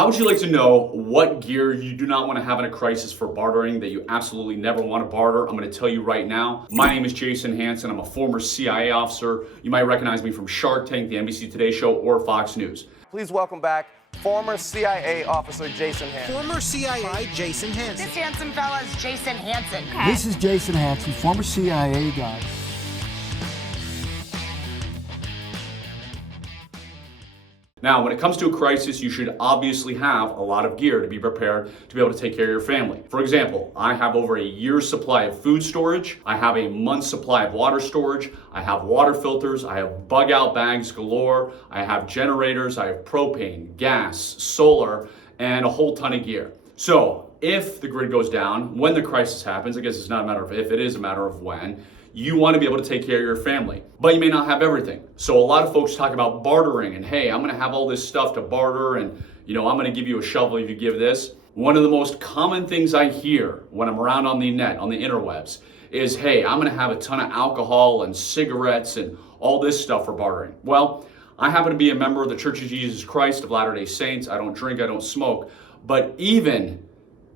How would you like to know what gear you do not want to have in a crisis for bartering, that you absolutely never want to barter? I'm going to tell you right now. My name is Jason Hanson. I'm a former CIA officer. You might recognize me from Shark Tank, the NBC Today Show, or Fox News. Please welcome back former CIA officer Jason Hanson. Former CIA Jason Hanson. This handsome fella is Jason Hanson. Okay. This is Jason Hanson, former CIA guy. Now, when it comes to a crisis, you should obviously have a lot of gear to be prepared to be able to take care of your family. For example, I have over a year's supply of food storage. I have a month's supply of water storage. I have water filters. I have bug out bags galore. I have generators. I have propane, gas, solar, and a whole ton of gear. So if the grid goes down, when the crisis happens, I guess it's not a matter of if, it is a matter of when, you want to be able to take care of your family, but you may not have everything. So a lot of folks talk about bartering and, hey, I'm going to have all this stuff to barter and, I'm going to give you a shovel if you give this. One of the most common things I hear when I'm around on the net, on the interwebs, is, hey, I'm going to have a ton of alcohol and cigarettes and all this stuff for bartering. Well, I happen to be a member of the Church of Jesus Christ of Latter-day Saints. I don't drink, I don't smoke, but even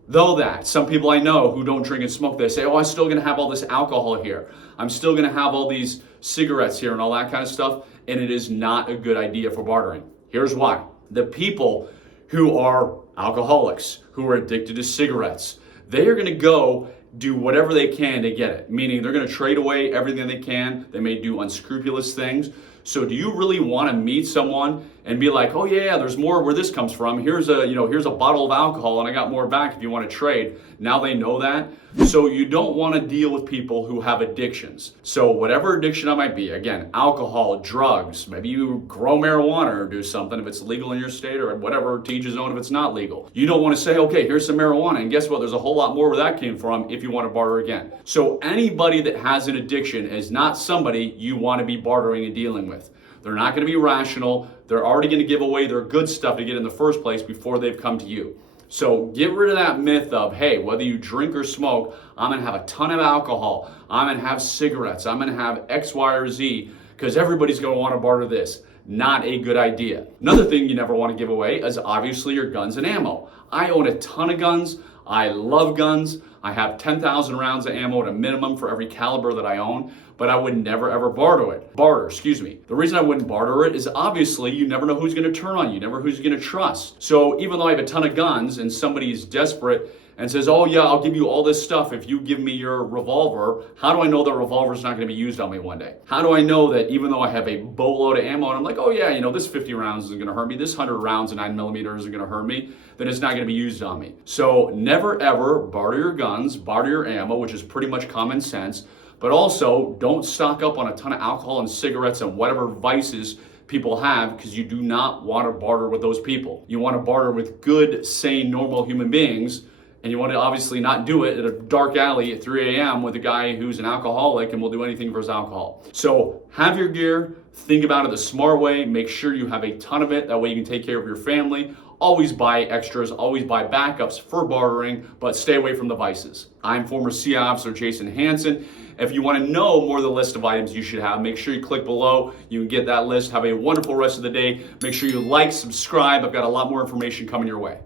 though that, some people I know who don't drink and smoke, they say, oh, I'm still going to have all this alcohol here. I'm still going to have all these cigarettes here and all that kind of stuff. And it is not a good idea for bartering. Here's why. The people who are alcoholics, who are addicted to cigarettes, they are going to go do whatever they can to get it. Meaning they're going to trade away everything they can. They may do unscrupulous things. So do you really want to meet someone and be like, oh yeah, there's more where this comes from. Here's a bottle of alcohol and I got more back if you want to trade. Now they know that. So you don't want to deal with people who have addictions. So whatever addiction it might be, again, alcohol, drugs, maybe you grow marijuana or do something if it's legal in your state, or whatever, to each his own if it's not legal. You don't want to say, okay, here's some marijuana, and guess what? There's a whole lot more where that came from if you want to barter again. So anybody that has an addiction is not somebody you want to be bartering and dealing with. They're not going to be rational. They're already going to give away their good stuff to get in the first place before they've come to you. So get rid of that myth of, hey, whether you drink or smoke, I'm going to have a ton of alcohol. I'm going to have cigarettes. I'm going to have X, Y, or Z, because everybody's going to want to barter this. Not a good idea. Another thing you never want to give away is obviously your guns and ammo. I own a ton of guns. I love guns. I have 10,000 rounds of ammo at a minimum for every caliber that I own, but I would never ever barter. The reason I wouldn't barter it is obviously you never know who's going to turn on you, never who's going to trust. So even though I have a ton of guns and somebody is desperate and says, oh yeah, I'll give you all this stuff if you give me your revolver, how do I know that revolver's not going to be used on me one day? How do I know that even though I have a boatload of ammo and I'm like, oh yeah, this 50 rounds isn't going to hurt me, this 100 rounds of 9mm isn't going to hurt me, then it's not going to be used on me. So never ever barter your guns, barter your ammo, which is pretty much common sense, but also don't stock up on a ton of alcohol and cigarettes and whatever vices people have, because you do not want to barter with those people. You want to barter with good, sane, normal human beings. And you want to obviously not do it at a dark alley at 3 a.m. with a guy who's an alcoholic and will do anything for his alcohol. So have your gear, think about it the smart way, make sure you have a ton of it, that way you can take care of your family. Always buy extras, always buy backups for bartering, but stay away from the vices. I'm former CIA officer Jason Hanson. If you want to know more of the list of items you should have, make sure you click below. You can get that list. Have a wonderful rest of the day. Make sure you like, subscribe. I've got a lot more information coming your way.